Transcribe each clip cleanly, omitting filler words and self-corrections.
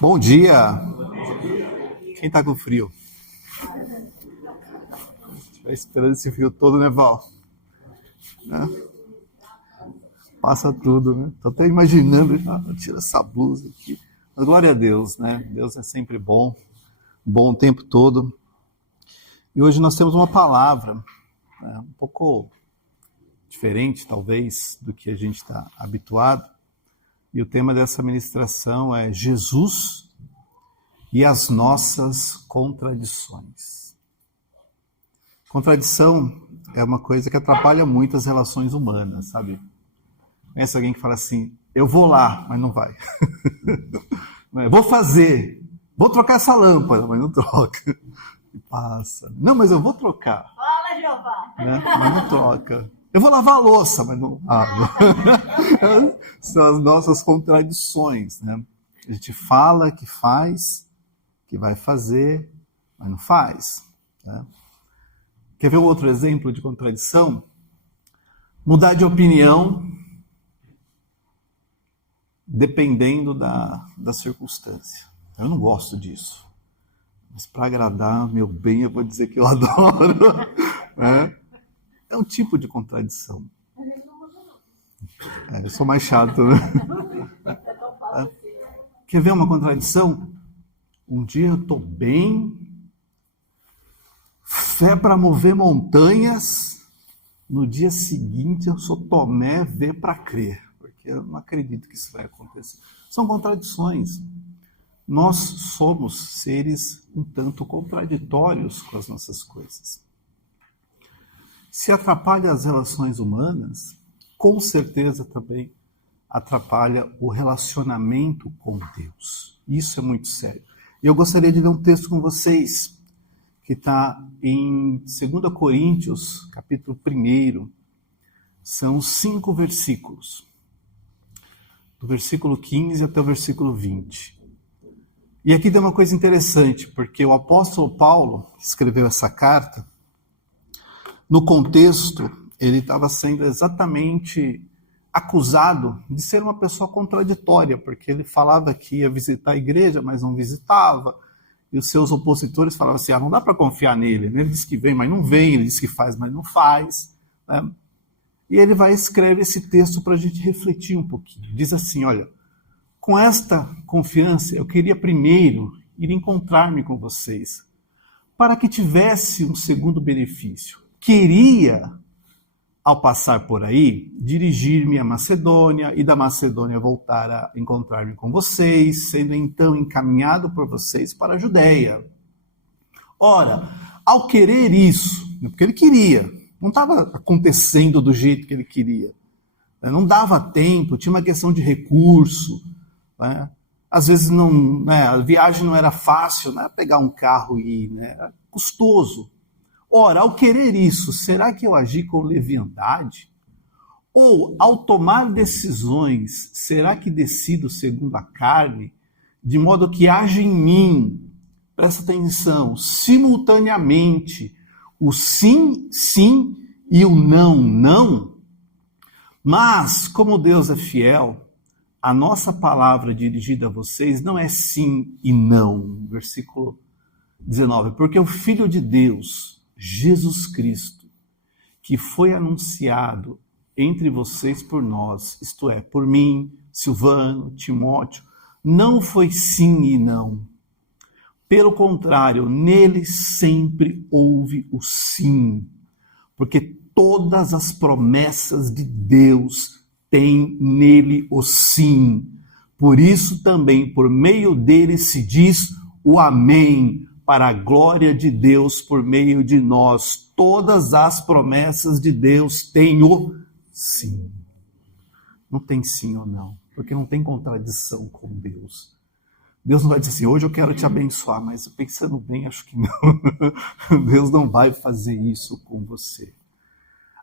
Bom dia! Quem tá com frio? Tá esperando esse frio todo, né, Val? Né? Passa tudo, né? Tô até imaginando, tira essa blusa aqui. Mas glória a Deus, né? Deus é sempre bom o tempo todo. E hoje nós temos uma palavra, né, um pouco diferente, talvez, do que a gente está habituado. E o tema dessa ministração é Jesus e as nossas contradições. Contradição é uma coisa que atrapalha muito as relações humanas, sabe? Conhece alguém que fala assim, eu vou lá, mas não vai. Vou fazer, vou trocar essa lâmpada, mas não troca. E passa. Não, mas eu vou trocar. Fala, Jeová. Né? Mas não troca. Eu vou lavar a louça, mas não. São as nossas contradições, né? A gente fala que faz, que vai fazer, mas não faz. Né? Quer ver um outro exemplo de contradição? Mudar de opinião dependendo da circunstância. Eu não gosto disso. Mas para agradar meu bem, eu vou dizer que eu adoro. Né? É um tipo de contradição. Eu sou mais chato, né? Quer ver uma contradição? Um dia eu estou bem, fé para mover montanhas, no dia seguinte eu sou Tomé, vê para crer, porque eu não acredito que isso vai acontecer. São contradições. Nós somos seres um tanto contraditórios com as nossas coisas. Se atrapalha as relações humanas, com certeza também atrapalha o relacionamento com Deus. Isso é muito sério. E eu gostaria de ler um texto com vocês, que está em 2 Coríntios, capítulo 1. São 5 versículos. Do versículo 15 até o versículo 20. E aqui tem uma coisa interessante, porque o apóstolo Paulo, que escreveu essa carta, no contexto, ele estava sendo exatamente acusado de ser uma pessoa contraditória, porque ele falava que ia visitar a igreja, mas não visitava, e os seus opositores falavam assim, não dá para confiar nele, ele diz que vem, mas não vem, ele diz que faz, mas não faz. Né? E ele vai escrever esse texto para a gente refletir um pouquinho. Diz assim, olha, com esta confiança, eu queria primeiro ir encontrar-me com vocês, para que tivesse um segundo benefício. Queria, ao passar por aí, dirigir-me à Macedônia e da Macedônia voltar a encontrar-me com vocês, sendo então encaminhado por vocês para a Judéia. Ora, ao querer isso, porque ele queria, não estava acontecendo do jeito que ele queria, não dava tempo, tinha uma questão de recurso, né? Às vezes não, né, a viagem não era fácil, né, pegar um carro e ir, né, era custoso. Ora, ao querer isso, será que eu agi com leviandade? Ou, ao tomar decisões, será que decido segundo a carne, de modo que haja em mim, presta atenção, simultaneamente, o sim, sim e o não, não? Mas, como Deus é fiel, a nossa palavra dirigida a vocês não é sim e não. Versículo 19. Porque o Filho de Deus, Jesus Cristo, que foi anunciado entre vocês por nós, isto é, por mim, Silvano, Timóteo, não foi sim e não. Pelo contrário, nele sempre houve o sim, porque todas as promessas de Deus têm nele o sim. Por isso também, por meio dele se diz o amém, para a glória de Deus por meio de nós. Todas as promessas de Deus têm o sim. Não tem sim ou não, porque não tem contradição com Deus. Deus não vai dizer assim, hoje eu quero te abençoar, mas pensando bem, acho que não. Deus não vai fazer isso com você.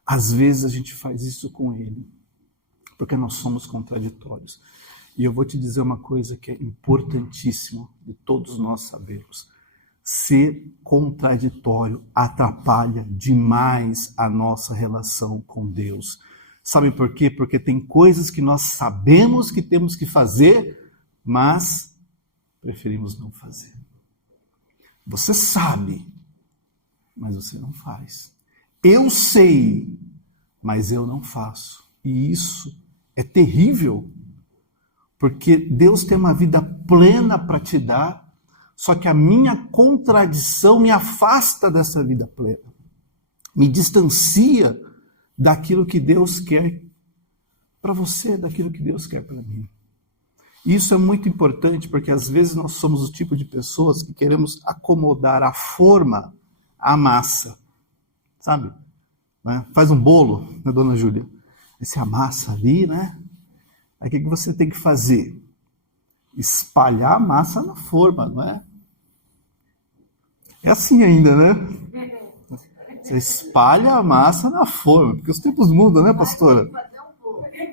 Às vezes a gente faz isso com Ele, porque nós somos contraditórios. E eu vou te dizer uma coisa que é importantíssimo de todos nós sabermos. Ser contraditório atrapalha demais a nossa relação com Deus. Sabe por quê? Porque tem coisas que nós sabemos que temos que fazer, mas preferimos não fazer. Você sabe, mas você não faz. Eu sei, mas eu não faço. E isso é terrível, porque Deus tem uma vida plena para te dar, só que a minha contradição me afasta dessa vida plena, me distancia daquilo que Deus quer para você, daquilo que Deus quer para mim. Isso é muito importante, porque às vezes nós somos o tipo de pessoas que queremos acomodar a forma à massa, sabe? Né? Faz um bolo, né, dona Júlia? Aí você amassa ali, né? Aí o que você tem que fazer? Espalhar a massa na forma, não é? É assim ainda, né? Você espalha a massa na forma, porque os tempos mudam, né, pastora?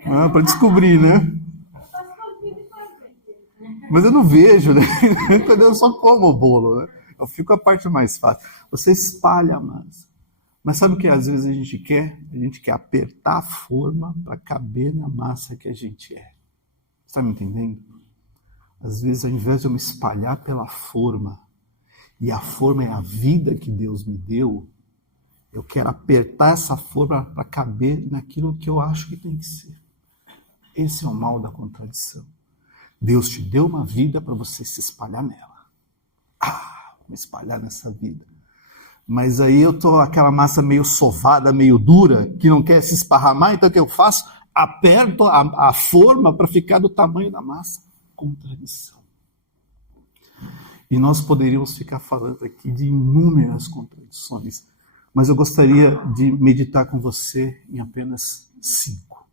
Para descobrir, né? Mas eu não vejo, né? Eu só como o bolo, né? Eu fico a parte mais fácil. Você espalha a massa. Mas sabe o que às vezes a gente quer? A gente quer apertar a forma para caber na massa que a gente é. Está me entendendo? Às vezes, ao invés de eu me espalhar pela forma, e a forma é a vida que Deus me deu, eu quero apertar essa forma para caber naquilo que eu acho que tem que ser. Esse é o mal da contradição. Deus te deu uma vida para você se espalhar nela. Me espalhar nessa vida. Mas aí eu tô aquela massa meio sovada, meio dura, que não quer se esparramar, então o que eu faço? Aperto a forma para ficar do tamanho da massa. Contradição. E nós poderíamos ficar falando aqui de inúmeras contradições, mas eu gostaria de meditar com você em apenas 5.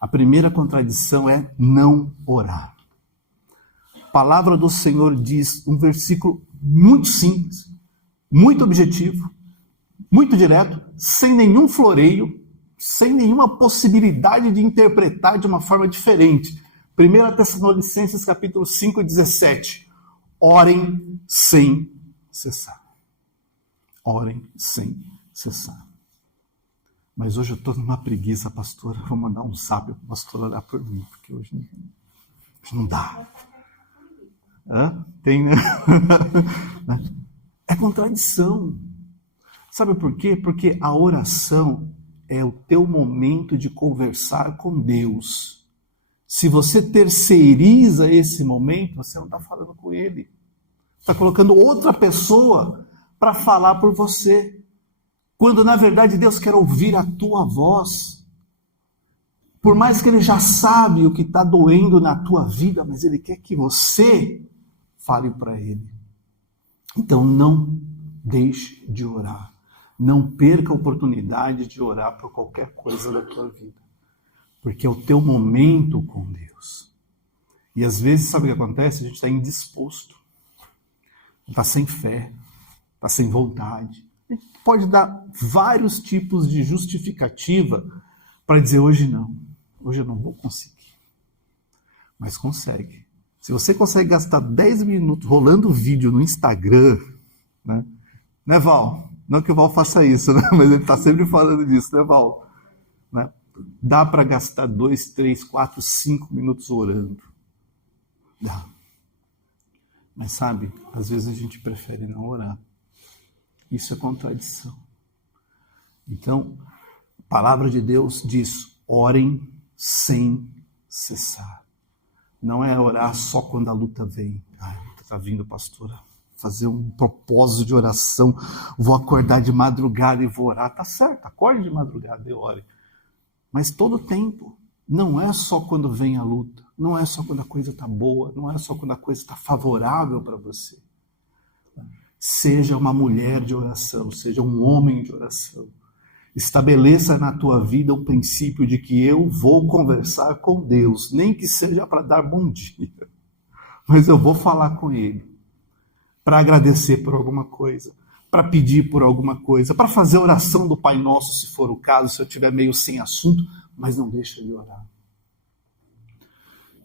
A primeira contradição é não orar. A palavra do Senhor diz um versículo muito simples, muito objetivo, muito direto, sem nenhum floreio, sem nenhuma possibilidade de interpretar de uma forma diferente. 1 Tessalonicenses capítulo 5, 17. Orem sem cessar. Orem sem cessar. Mas hoje eu estou numa preguiça, pastora. Vou mandar um zap para o pastor orar por mim, porque hoje não dá. Tem, né? É contradição. Sabe por quê? Porque a oração é o teu momento de conversar com Deus. Se você terceiriza esse momento, você não está falando com Ele. Está colocando outra pessoa para falar por você. Quando, na verdade, Deus quer ouvir a tua voz. Por mais que Ele já sabe o que está doendo na tua vida, mas Ele quer que você fale para Ele. Então, não deixe de orar. Não perca a oportunidade de orar por qualquer coisa da tua vida. Porque é o teu momento com Deus. E às vezes, sabe o que acontece? A gente está indisposto. Está sem fé. Está sem vontade. A gente pode dar vários tipos de justificativa para dizer hoje não. Hoje eu não vou conseguir. Mas consegue. Se você consegue gastar 10 minutos rolando vídeo no Instagram, né, Val? Não que o Val faça isso, né? Mas ele está sempre falando disso, né, Val? Né? Dá para gastar 2, 3, 4, 5 minutos orando. Dá. Mas sabe, às vezes a gente prefere não orar. Isso é contradição. Então, a palavra de Deus diz, orem sem cessar. Não é orar só quando a luta vem. Está vindo, pastora, fazer um propósito de oração. Vou acordar de madrugada e vou orar. Tá certo, acorde de madrugada e ore. Mas todo tempo, não é só quando vem a luta, não é só quando a coisa está boa, não é só quando a coisa está favorável para você. Seja uma mulher de oração, seja um homem de oração. Estabeleça na tua vida o princípio de que eu vou conversar com Deus, nem que seja para dar bom dia, mas eu vou falar com Ele, para agradecer por alguma coisa, para pedir por alguma coisa, para fazer oração do Pai Nosso, se for o caso, se eu estiver meio sem assunto, mas não deixa de orar.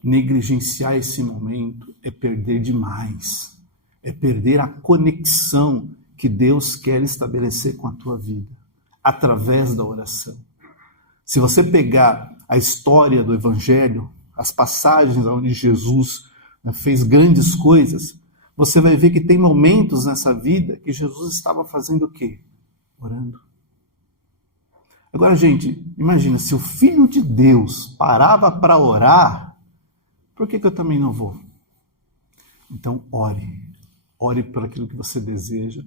Negligenciar esse momento é perder demais, é perder a conexão que Deus quer estabelecer com a tua vida, através da oração. Se você pegar a história do Evangelho, as passagens onde Jesus né, fez grandes coisas, você vai ver que tem momentos nessa vida que Jesus estava fazendo o quê? Orando. Agora, gente, imagina, se o Filho de Deus parava para orar, por que eu também não vou? Então, ore. Ore por aquilo que você deseja.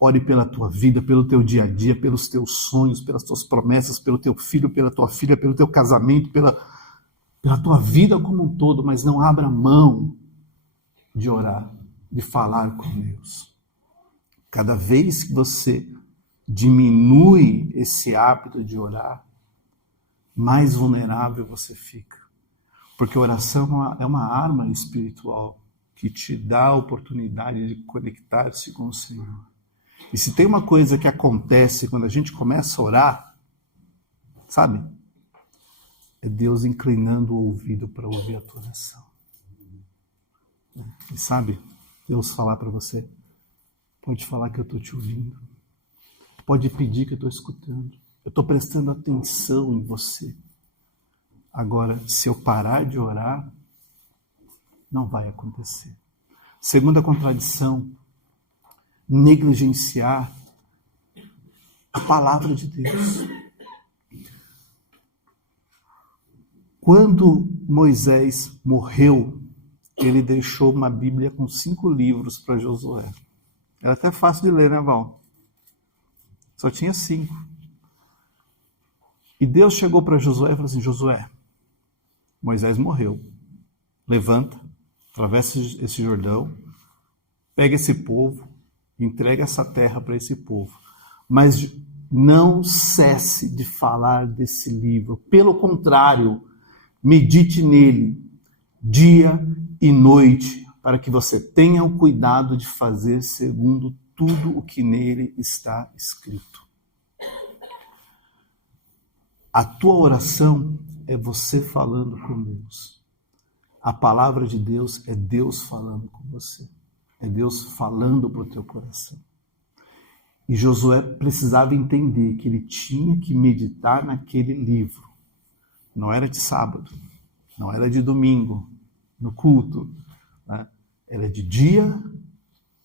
Ore pela tua vida, pelo teu dia a dia, pelos teus sonhos, pelas tuas promessas, pelo teu filho, pela tua filha, pelo teu casamento, pela tua vida como um todo, mas não abra mão de orar, de falar com Deus. Cada vez que você diminui esse hábito de orar, mais vulnerável você fica. Porque a oração é uma arma espiritual que te dá a oportunidade de conectar-se com o Senhor. E se tem uma coisa que acontece quando a gente começa a orar, sabe? É Deus inclinando o ouvido para ouvir a tua oração. E sabe, Deus falar para você, pode falar que eu estou te ouvindo. Pode pedir que eu estou escutando. Eu estou prestando atenção em você. Agora, se eu parar de orar, não vai acontecer. Segunda contradição, negligenciar a palavra de Deus. Quando Moisés morreu, ele deixou uma Bíblia com 5 livros para Josué. Era até fácil de ler, né, Val? Só tinha 5. E Deus chegou para Josué e falou assim, Josué, Moisés morreu. Levanta, atravessa esse Jordão, pega esse povo, entrega essa terra para esse povo. Mas não cesse de falar desse livro. Pelo contrário, medite nele dia e noite, para que você tenha o cuidado de fazer segundo tudo o que nele está escrito. A tua oração é você falando com Deus. A palavra de Deus é Deus falando com você. É Deus falando para o teu coração. E Josué precisava entender que ele tinha que meditar naquele livro. Não era de sábado, não era de domingo, no culto, né? Era de dia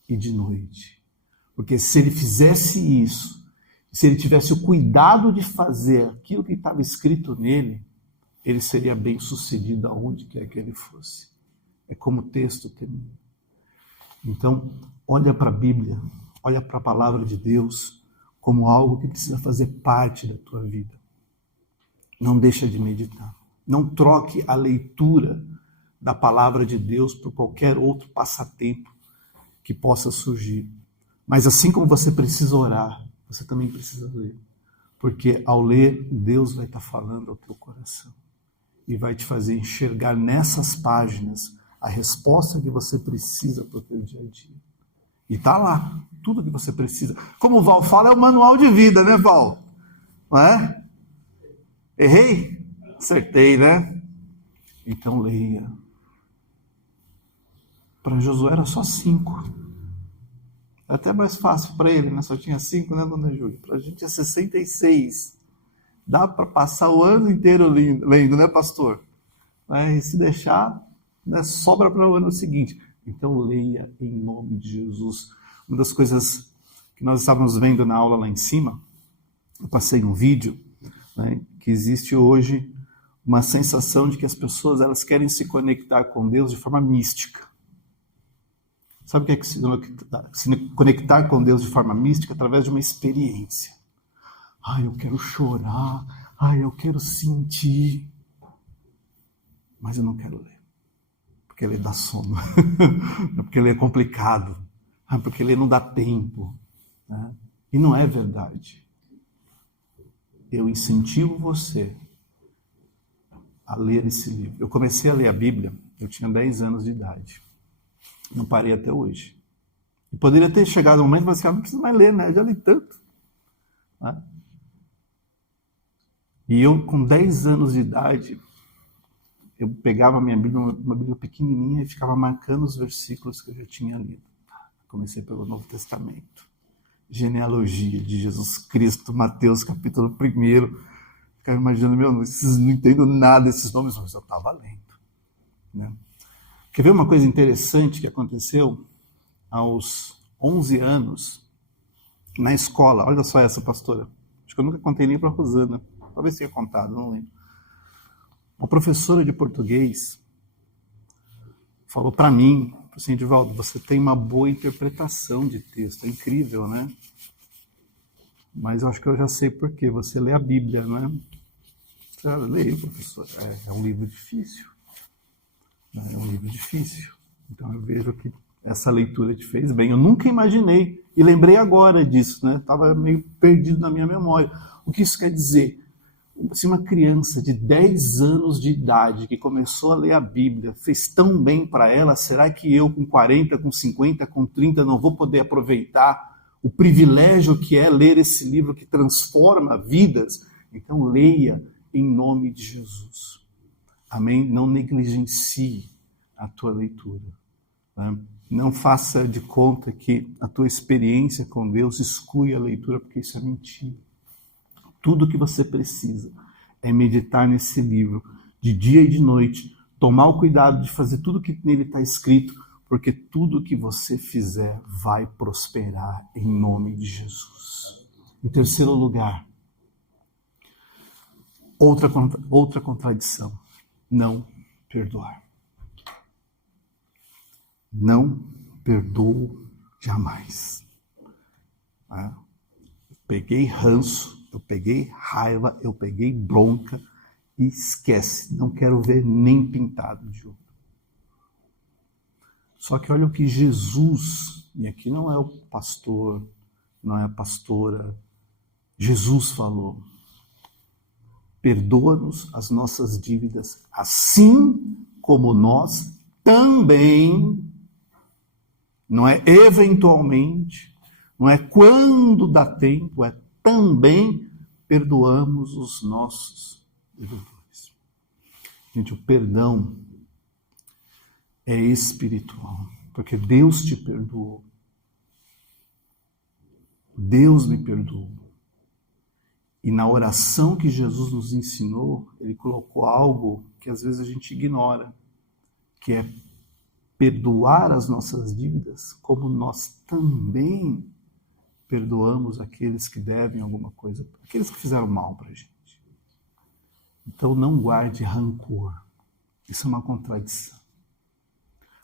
e de noite. Porque se ele fizesse isso, se ele tivesse o cuidado de fazer aquilo que estava escrito nele, ele seria bem sucedido aonde quer que ele fosse. É como o texto termina. Então, olha para a Bíblia, olha para a palavra de Deus como algo que precisa fazer parte da tua vida. Não deixa de meditar. Não troque a leitura da palavra de Deus por qualquer outro passatempo que possa surgir. Mas assim como você precisa orar, você também precisa ler. Porque ao ler, Deus vai estar falando ao teu coração. E vai te fazer enxergar nessas páginas a resposta que você precisa para o teu dia a dia. E está lá, tudo que você precisa. Como o Val fala, é o manual de vida, né, Val? Não é? Errei? Acertei, né? Então leia. Para Josué era só 5. É até mais fácil para ele, né? Só tinha 5, né, dona Júlia? Para a gente é 66. Dá para passar o ano inteiro lendo, né, pastor? E se deixar, né, sobra para o ano seguinte. Então leia em nome de Jesus. Uma das coisas que nós estávamos vendo na aula lá em cima, eu passei um vídeo, né, que existe hoje uma sensação de que as pessoas elas querem se conectar com Deus de forma mística. Sabe o que é se conectar com Deus de forma mística? Através de uma experiência. Eu quero chorar. Eu quero sentir. Mas eu não quero ler. Porque ler dá sono. Porque ler é complicado. Porque ler não dá tempo. Né? E não é verdade. Eu incentivo você a ler esse livro. Eu comecei a ler a Bíblia, eu tinha 10 anos de idade. Não parei até hoje. E poderia ter chegado um momento e falar assim, não preciso mais ler, né? Eu já li tanto. Né? E eu, com 10 anos de idade, eu pegava a minha Bíblia, uma Bíblia pequenininha, e ficava marcando os versículos que eu já tinha lido. Comecei pelo Novo Testamento. Genealogia de Jesus Cristo, Mateus, capítulo 1. Ficava imaginando, não entendo nada desses nomes, mas eu estava lendo. Né? Quer ver uma coisa interessante que aconteceu aos 11 anos na escola? Olha só essa, pastora. Acho que eu nunca contei nem para a Rosana. Talvez tenha contado, não lembro. Uma professora de português falou para mim, assim, Edivaldo, você tem uma boa interpretação de texto. É incrível, né? Mas eu acho que eu já sei por quê. Você lê a Bíblia, não é? Leio, professor. É um livro difícil. É um livro difícil. Então eu vejo que essa leitura te fez bem. Eu nunca imaginei. E lembrei agora disso, né? Estava meio perdido na minha memória. O que isso quer dizer? Se uma criança de 10 anos de idade que começou a ler a Bíblia fez tão bem para ela, será que eu com 40, com 50, com 30 não vou poder aproveitar o privilégio que é ler esse livro que transforma vidas? Então leia em nome de Jesus. Amém? Não negligencie a tua leitura. Né? Não faça de conta que a tua experiência com Deus exclui a leitura, porque isso é mentira. Tudo que você precisa é meditar nesse livro de dia e de noite, tomar o cuidado de fazer tudo que nele está escrito, porque tudo que você fizer vai prosperar em nome de Jesus. Em terceiro lugar, outra contradição: não perdoar. Não perdoo jamais. Peguei ranço, eu peguei raiva, eu peguei bronca e esquece, não quero ver nem pintado de ouro. Só que olha o que Jesus, e aqui não é o pastor, não é a pastora, Jesus falou: perdoa-nos as nossas dívidas, assim como nós também, não é eventualmente, não é quando dá tempo, é também perdoamos os nossos devedores. Gente, o perdão é espiritual, porque Deus te perdoou. Deus me perdoou. E na oração que Jesus nos ensinou, ele colocou algo que às vezes a gente ignora, que é perdoar as nossas dívidas, como nós também perdoamos aqueles que devem alguma coisa, aqueles que fizeram mal para a gente. Então não guarde rancor. Isso é uma contradição.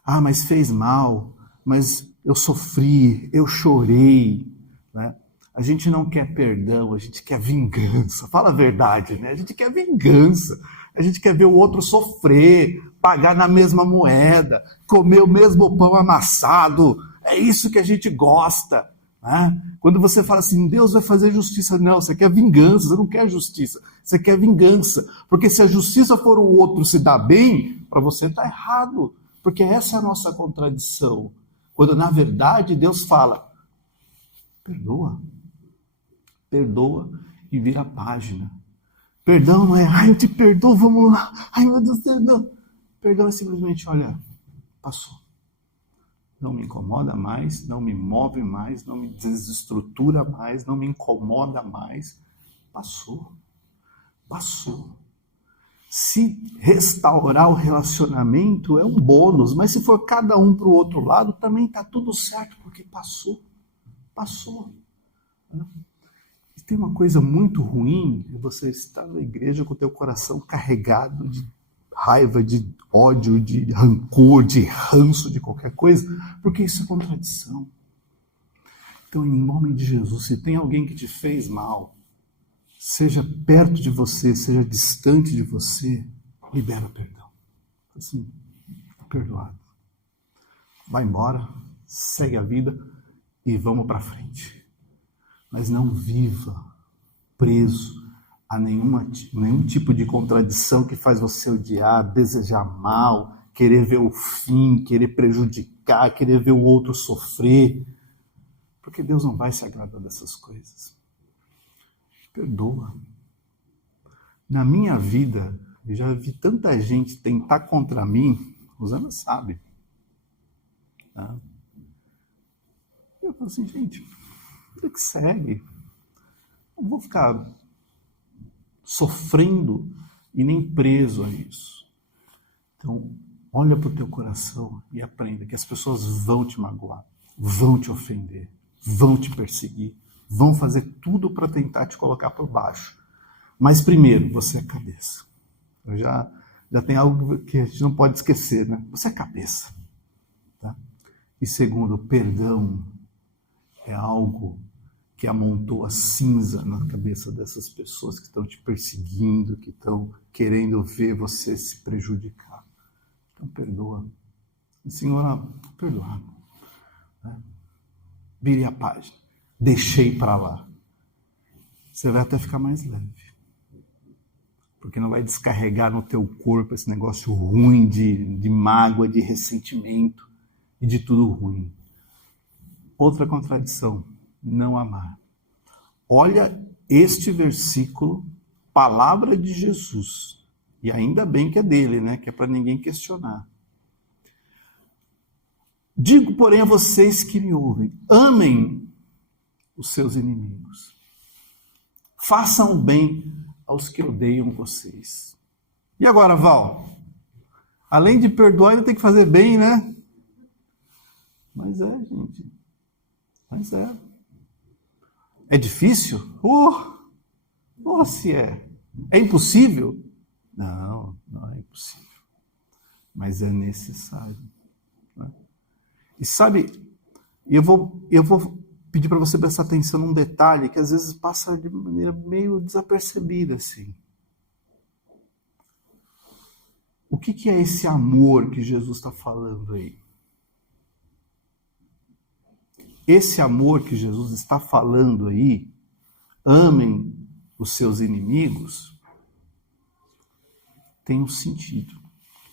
Ah, mas fez mal, mas eu sofri, eu chorei, né? A gente não quer perdão, a gente quer vingança. Fala a verdade, né? A gente quer vingança. A gente quer ver o outro sofrer, pagar na mesma moeda, comer o mesmo pão amassado. É isso que a gente gosta. Né? Quando você fala assim, Deus vai fazer justiça, não, você quer vingança, você não quer justiça, você quer vingança. Porque se a justiça for o outro se dar bem, para você está errado. Porque essa é a nossa contradição. Quando na verdade Deus fala, perdoa e vira a página. Perdão não é, ai, eu te perdoo, vamos lá, ai meu Deus, não. Perdão é simplesmente, olha, passou. Não me incomoda mais, não me move mais, não me desestrutura mais, não me incomoda mais. Passou. Se restaurar o relacionamento é um bônus, mas se for cada um para o outro lado, também está tudo certo, porque passou. E tem uma coisa muito ruim, é você estar na igreja com o teu coração carregado de raiva, de ódio, de rancor, de ranço, de qualquer coisa, porque isso é contradição. Então, em nome de Jesus, se tem alguém que te fez mal, seja perto de você, seja distante de você, libera perdão. Assim, perdoado. Vai embora, segue a vida e vamos para frente. Mas não viva preso a nenhum tipo de contradição que faz você odiar, desejar mal, querer ver o fim, querer prejudicar, querer ver o outro sofrer. Porque Deus não vai se agradar dessas coisas. Perdoa. Na minha vida, eu já vi tanta gente tentar contra mim, Rosana sabe. Tá? Eu falo assim, gente, vida que segue. Não vou ficar sofrendo e nem preso a isso. Então, Olha para o teu coração e aprenda que as pessoas vão te magoar, vão te ofender, vão te perseguir, vão fazer tudo para tentar te colocar por baixo. Mas primeiro, você é cabeça. Já tem algo que a gente não pode esquecer, né? Você é cabeça. Tá? E segundo, perdão é algo que amontoa cinza na cabeça dessas pessoas que estão te perseguindo, que estão querendo ver você se prejudicar. Então perdoa. E, Senhora, perdoa. Né? Vire a página. Deixei para lá. Você vai até ficar mais leve. Porque não vai descarregar no teu corpo esse negócio ruim de mágoa, de ressentimento e de tudo ruim. Outra contradição, não amar. Olha este versículo, palavra de Jesus. E ainda bem que é dele, né? Que é para ninguém questionar. Digo, porém, a vocês que me ouvem, amem os seus inimigos. Façam o bem aos que odeiam vocês. E agora, Val? Além de perdoar, ainda tem que fazer bem, né? Mas é, gente. Mas é. É difícil? Se é. É impossível? Não, não é impossível. Mas é necessário. Né? E sabe, eu vou pedir para você prestar atenção num detalhe que às vezes passa de maneira meio desapercebida, assim. O que é esse amor que Jesus está falando aí? Esse amor que Jesus está falando aí, amem os seus inimigos, tem um sentido.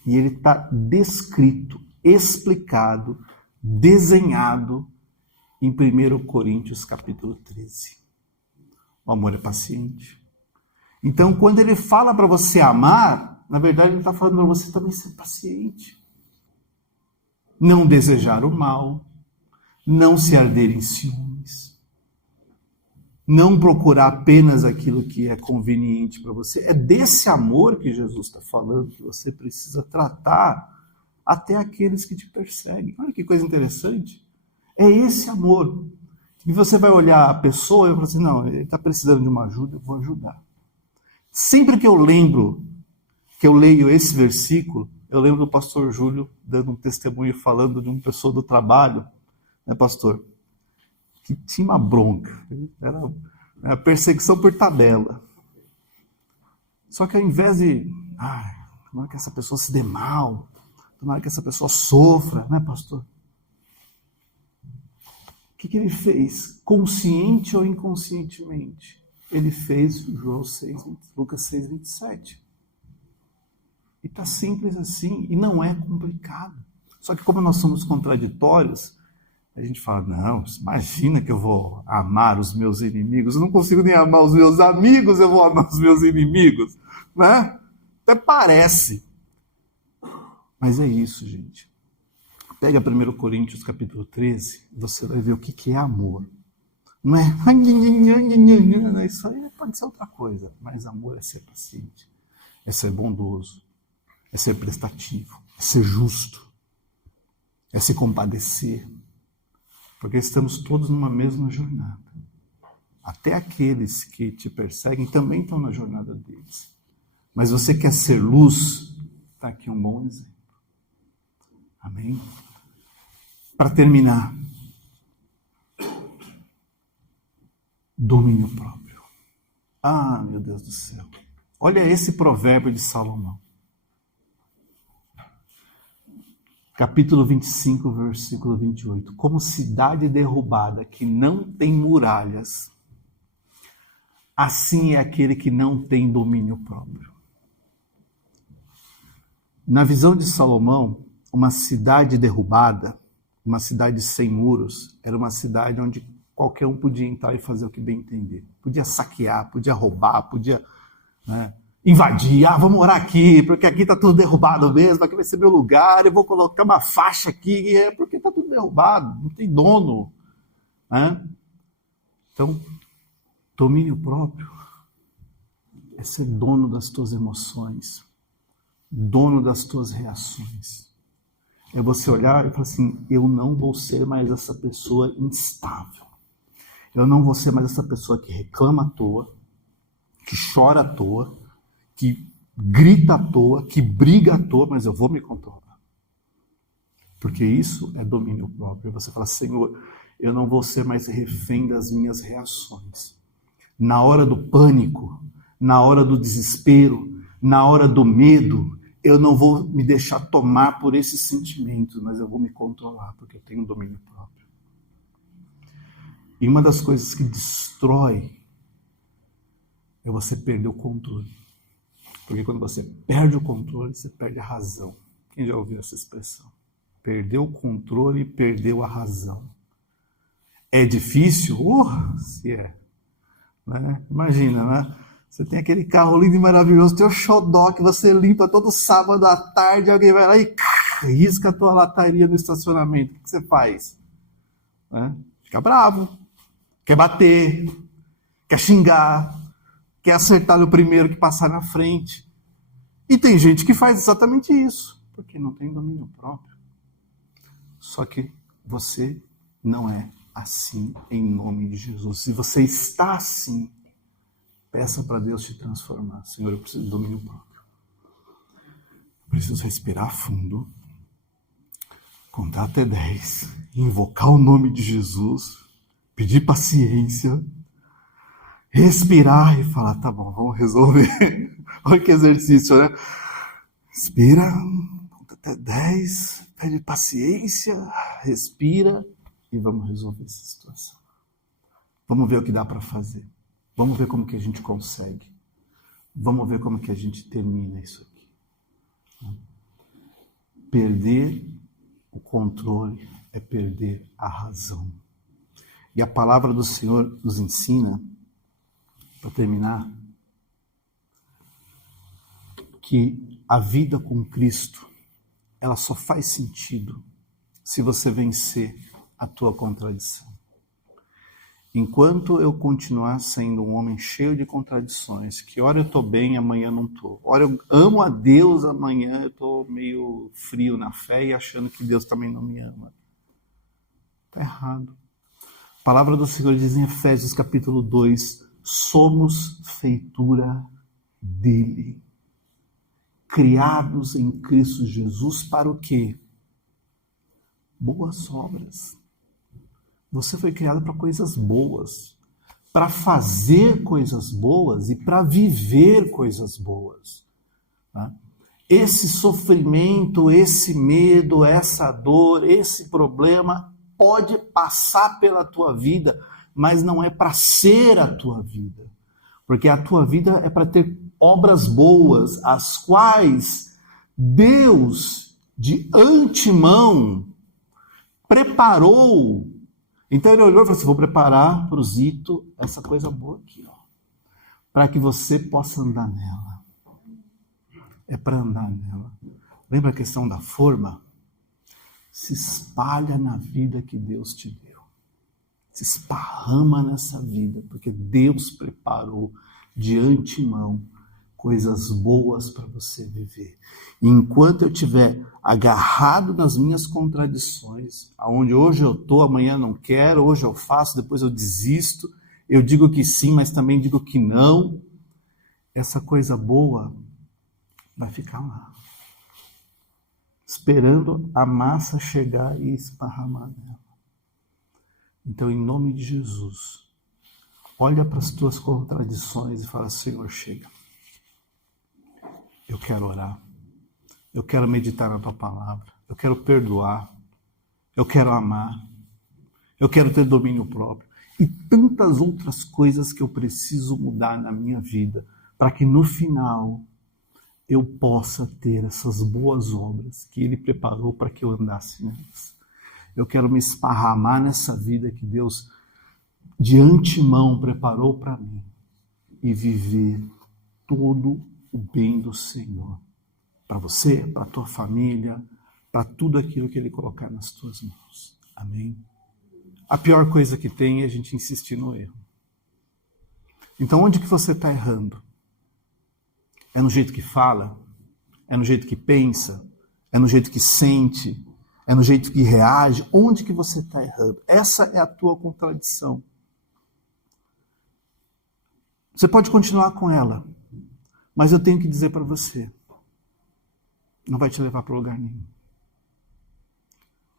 E ele está descrito, explicado, desenhado em 1 Coríntios capítulo 13. O amor é paciente. Então, quando ele fala para você amar, na verdade ele está falando para você também ser paciente. Não desejar o mal, não se arder em ciúmes, não procurar apenas aquilo que é conveniente para você. É desse amor que Jesus está falando, que você precisa tratar até aqueles que te perseguem. Olha que coisa interessante. É esse amor. E você vai olhar a pessoa e vai falar assim, não, ele está precisando de uma ajuda, eu vou ajudar. Sempre que eu leio esse versículo, eu lembro do pastor Júlio dando um testemunho falando de uma pessoa do trabalho, né, pastor? Que tinha uma bronca. Era a perseguição por tabela. Só que ao invés de, tomara que essa pessoa se dê mal, tomara que essa pessoa sofra, né, pastor? O que ele fez? Consciente ou inconscientemente? Ele fez Lucas 6, 27. E está simples assim, e não é complicado. Só que como nós somos contraditórios, a gente fala, não, imagina que eu vou amar os meus inimigos, eu não consigo nem amar os meus amigos, eu vou amar os meus inimigos, né? Até parece. Mas é isso, gente. Pega 1 Coríntios capítulo 13, você vai ver o que é amor. Não é, isso aí pode ser outra coisa, mas amor é ser paciente, é ser bondoso, é ser prestativo, é ser justo, é se compadecer, porque estamos todos numa mesma jornada. Até aqueles que te perseguem também estão na jornada deles. Mas você quer ser luz, está aqui um bom exemplo. Amém? Para terminar, domínio próprio. Meu Deus do céu. Olha esse provérbio de Salomão. Capítulo 25, versículo 28. Como cidade derrubada que não tem muralhas, assim é aquele que não tem domínio próprio. Na visão de Salomão, uma cidade derrubada, uma cidade sem muros, era uma cidade onde qualquer um podia entrar e fazer o que bem entender. Podia saquear, podia roubar, podia invadir. Vou morar aqui, porque aqui está tudo derrubado mesmo, aqui vai ser meu lugar, eu vou colocar uma faixa aqui, porque está tudo derrubado, não tem dono. Então, domínio próprio é ser dono das tuas emoções, dono das tuas reações. É você olhar e falar assim, eu não vou ser mais essa pessoa instável. Eu não vou ser mais essa pessoa que reclama à toa, que chora à toa, que grita à toa, que briga à toa, mas eu vou me controlar. Porque isso é domínio próprio. Você fala, Senhor, eu não vou ser mais refém das minhas reações. Na hora do pânico, na hora do desespero, na hora do medo, eu não vou me deixar tomar por esses sentimentos, mas eu vou me controlar, porque eu tenho domínio próprio. E uma das coisas que destrói é você perder o controle. Porque quando você perde o controle, você perde a razão. Quem já ouviu essa expressão? Perdeu o controle e perdeu a razão. É difícil? Se é. Né? Imagina, né? Você tem aquele carro lindo e maravilhoso, teu xodó que você limpa todo sábado à tarde, alguém vai lá e risca a tua lataria no estacionamento. O que você faz? Né? Fica bravo, quer bater, quer xingar, quer acertar no primeiro que passar na frente. E tem gente que faz exatamente isso, porque não tem domínio próprio. Só que você não é assim em nome de Jesus. Se você está assim, peça para Deus te transformar. Senhor, eu preciso de domínio próprio. Eu preciso respirar fundo, contar até 10, invocar o nome de Jesus, pedir paciência, respirar e falar, tá bom, vamos resolver. Olha que exercício, né? Respira, conta até 10, pede paciência, respira e vamos resolver essa situação. Vamos ver o que dá para fazer. Vamos ver como que a gente consegue. Vamos ver como que a gente termina isso aqui. Perder o controle é perder a razão. E a palavra do Senhor nos ensina, para terminar, que a vida com Cristo, ela só faz sentido se você vencer a tua contradição. Enquanto eu continuar sendo um homem cheio de contradições, que ora eu estou bem, amanhã não estou. Ora eu amo a Deus, amanhã eu estou meio frio na fé e achando que Deus também não me ama. Está errado. A palavra do Senhor diz em Efésios capítulo 2, somos feitura dele. Criados em Cristo Jesus para o quê? Boas obras. Você foi criado para coisas boas, para fazer coisas boas e para viver coisas boas. Tá? Esse sofrimento, esse medo, essa dor, esse problema pode passar pela tua vida, mas não é para ser a tua vida. Porque a tua vida é para ter obras boas, as quais Deus, de antemão, preparou. Então ele olhou e falou assim, vou preparar para o Zito essa coisa boa aqui, ó, para que você possa andar nela. É para andar nela. Lembra a questão da forma? Se espalha na vida que Deus te deu. Se esparrama nessa vida, porque Deus preparou de antemão coisas boas para você viver. E enquanto eu estiver agarrado nas minhas contradições, aonde hoje eu estou, amanhã não quero, hoje eu faço, depois eu desisto, eu digo que sim, mas também digo que não, essa coisa boa vai ficar lá, esperando a massa chegar e esparramar nela. Então, em nome de Jesus, olha para as tuas contradições e fala, Senhor, chega. Eu quero orar, eu quero meditar na tua palavra, eu quero perdoar, eu quero amar, eu quero ter domínio próprio e tantas outras coisas que eu preciso mudar na minha vida para que no final eu possa ter essas boas obras que Ele preparou para que eu andasse nelas. Eu quero me esparramar nessa vida que Deus de antemão preparou para mim e viver todo o bem do Senhor. Para você, para a tua família, para tudo aquilo que Ele colocar nas tuas mãos. Amém? A pior coisa que tem é a gente insistir no erro. Então onde que você está errando? É no jeito que fala? É no jeito que pensa? É no jeito que sente? É no jeito que reage? Onde que você está errando? Essa é a tua contradição. Você pode continuar com ela, mas eu tenho que dizer para você, não vai te levar para lugar nenhum.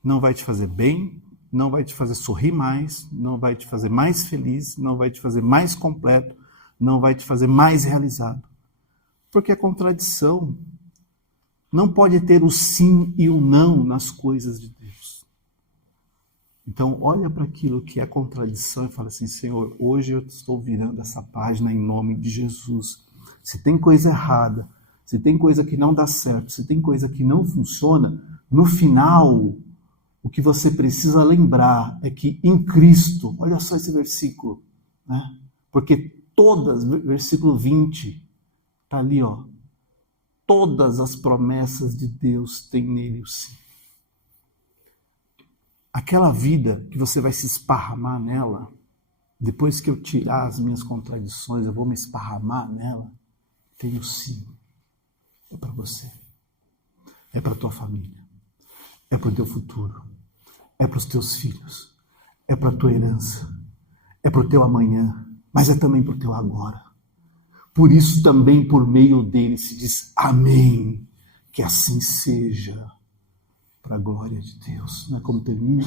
Não vai te fazer bem, não vai te fazer sorrir mais, não vai te fazer mais feliz, não vai te fazer mais completo, não vai te fazer mais realizado. Porque a contradição não pode ter o sim e o não nas coisas de Deus. Então, olha para aquilo que é contradição e fala assim, Senhor, hoje eu estou virando essa página em nome de Jesus. Se tem coisa errada, se tem coisa que não dá certo, se tem coisa que não funciona, no final, o que você precisa lembrar é que em Cristo, olha só esse versículo, né? Porque versículo 20, está ali, ó. Todas as promessas de Deus têm nele o sim. Aquela vida que você vai se esparramar nela, depois que eu tirar as minhas contradições, eu vou me esparramar nela, tem o sim. É para você. É para a tua família. É para o teu futuro. É para os teus filhos. É para a tua herança. É para o teu amanhã. Mas é também para o teu agora. Por isso também por meio dele se diz amém, que assim seja, para a glória de Deus. Não é como termina?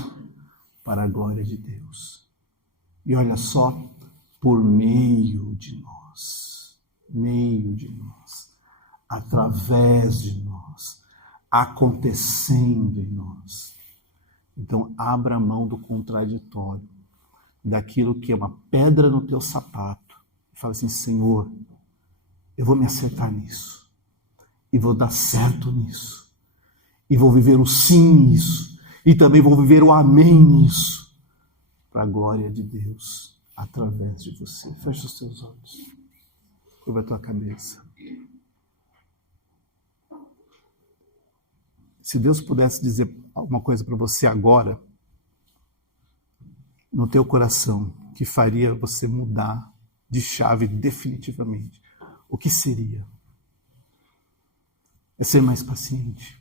Para a glória de Deus. E olha só, por meio de nós, através de nós, acontecendo em nós. Então abra a mão do contraditório, daquilo que é uma pedra no teu sapato, e fala assim, Senhor, eu vou me acertar nisso, e vou dar certo nisso, e vou viver o sim nisso, e também vou viver o amém nisso, para a glória de Deus, através de você. Fecha os teus olhos, curva a tua cabeça. Se Deus pudesse dizer alguma coisa para você agora, no teu coração, que faria você mudar de chave definitivamente, o que seria? É ser mais paciente,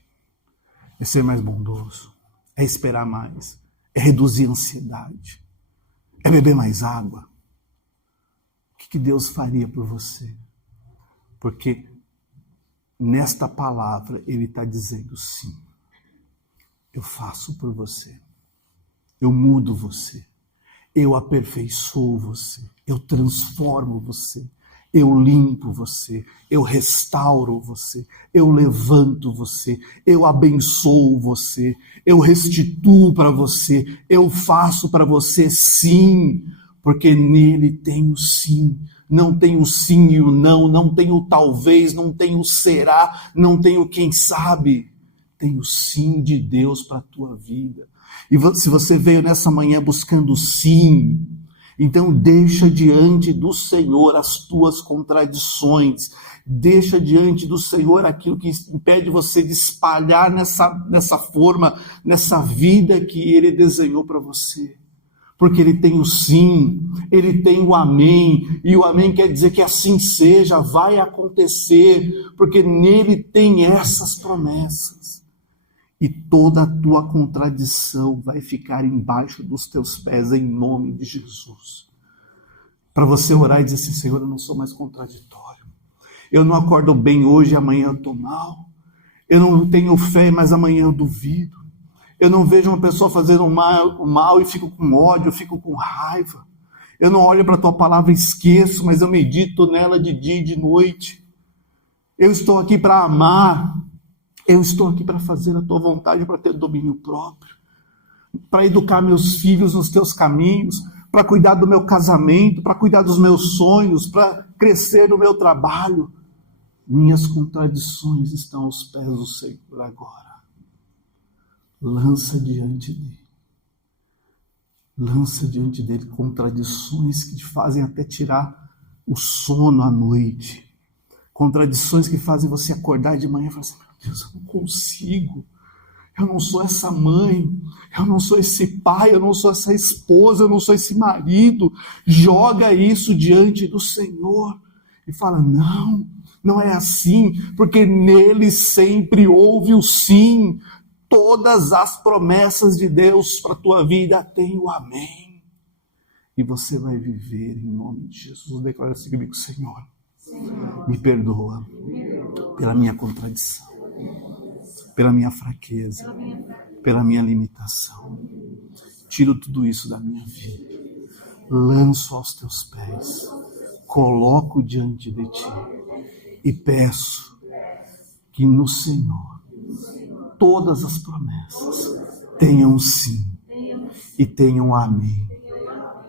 é ser mais bondoso, é esperar mais, é reduzir a ansiedade, é beber mais água. O que Deus faria por você? Porque nesta palavra Ele está dizendo sim, eu faço por você, eu mudo você, eu aperfeiçoo você, eu transformo você, eu limpo você, eu restauro você, eu levanto você, eu abençoo você, eu restituo para você, eu faço para você sim, porque nele tem o sim. Não tem o sim e o não, não tem o talvez, não tem o será, não tem o quem sabe. Tem o sim de Deus para a tua vida. E se você veio nessa manhã buscando sim, então deixa diante do Senhor as tuas contradições, deixa diante do Senhor aquilo que impede você de espalhar nessa forma, nessa vida que Ele desenhou para você. Porque Ele tem o sim, Ele tem o amém, e o amém quer dizer que assim seja, vai acontecer, porque nele tem essas promessas. E toda a tua contradição vai ficar embaixo dos teus pés, em nome de Jesus. Para você orar e dizer assim, Senhor, eu não sou mais contraditório. Eu não acordo bem hoje e amanhã eu estou mal. Eu não tenho fé, mas amanhã eu duvido. Eu não vejo uma pessoa fazendo mal e fico com ódio, eu fico com raiva. Eu não olho para a tua palavra e esqueço, mas eu medito nela de dia e de noite. Eu estou aqui para amar. Eu estou aqui para fazer a tua vontade, para ter domínio próprio, para educar meus filhos nos teus caminhos, para cuidar do meu casamento, para cuidar dos meus sonhos, para crescer no meu trabalho. Minhas contradições estão aos pés do Senhor agora. Lança diante dele. Lança diante dele contradições que te fazem até tirar o sono à noite. Contradições que fazem você acordar de manhã e falar assim, meu Deus, eu não consigo. Eu não sou essa mãe, eu não sou esse pai, eu não sou essa esposa, eu não sou esse marido. Joga isso diante do Senhor e fala, não é assim, porque nele sempre houve o sim. todas as promessas de Deus para a tua vida têm o amém. E você vai viver em nome de Jesus. Declara assim comigo: Senhor, me perdoa pela minha contradição, pela minha fraqueza, pela minha limitação. Tiro tudo isso da minha vida, lanço aos teus pés, coloco diante de ti e peço que no Senhor todas as promessas tenham sim e tenham amém,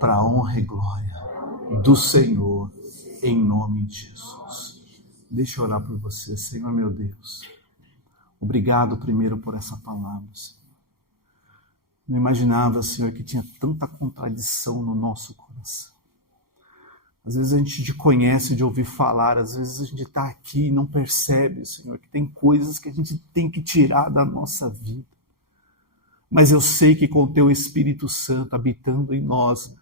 para a honra e glória do Senhor, em nome de Jesus. Deixa eu orar por você. Senhor meu Deus, obrigado primeiro por essa palavra, Senhor. Não imaginava, Senhor, que tinha tanta contradição no nosso coração. Às vezes a gente te conhece de ouvir falar, às vezes a gente está aqui e não percebe, Senhor, que tem coisas que a gente tem que tirar da nossa vida. Mas eu sei que com o Teu Espírito Santo habitando em nós,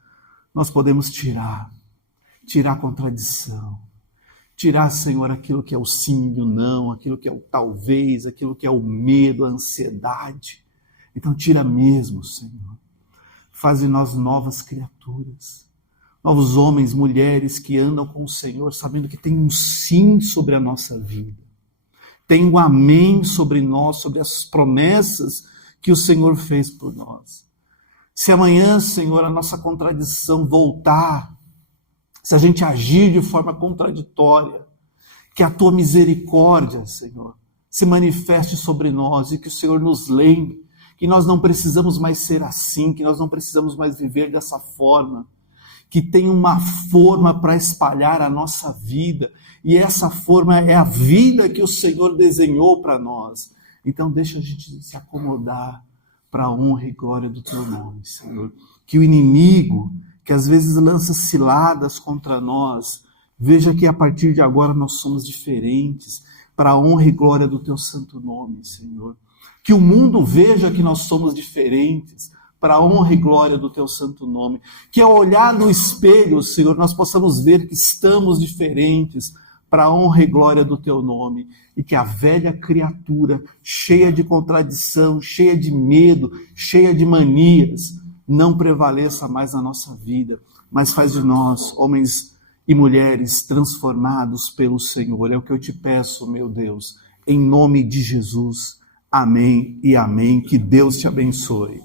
nós podemos tirar a contradição. Tirar, Senhor, aquilo que é o sim e o não, aquilo que é o talvez, aquilo que é o medo, a ansiedade. Então tira mesmo, Senhor. Faz de nós novas criaturas. Novos homens, mulheres que andam com o Senhor, sabendo que tem um sim sobre a nossa vida. Tem um amém sobre nós, sobre as promessas que o Senhor fez por nós. Se amanhã, Senhor, a nossa contradição voltar, se a gente agir de forma contraditória, que a Tua misericórdia, Senhor, se manifeste sobre nós e que o Senhor nos lembre que nós não precisamos mais ser assim, que nós não precisamos mais viver dessa forma, que tem uma forma para espalhar a nossa vida, e essa forma é a vida que o Senhor desenhou para nós. Então deixa a gente se acomodar para a honra e glória do Teu nome, Senhor. Que o inimigo, que às vezes lança ciladas contra nós, veja que a partir de agora nós somos diferentes, para a honra e glória do Teu santo nome, Senhor. Que o mundo veja que nós somos diferentes, para a honra e glória do Teu santo nome. Que ao olhar no espelho, Senhor, nós possamos ver que estamos diferentes, para a honra e glória do Teu nome. E que a velha criatura, cheia de contradição, cheia de medo, cheia de manias, não prevaleça mais na nossa vida, mas faz de nós homens e mulheres transformados pelo Senhor. É o que eu te peço, meu Deus, em nome de Jesus. Amém e amém. Que Deus te abençoe.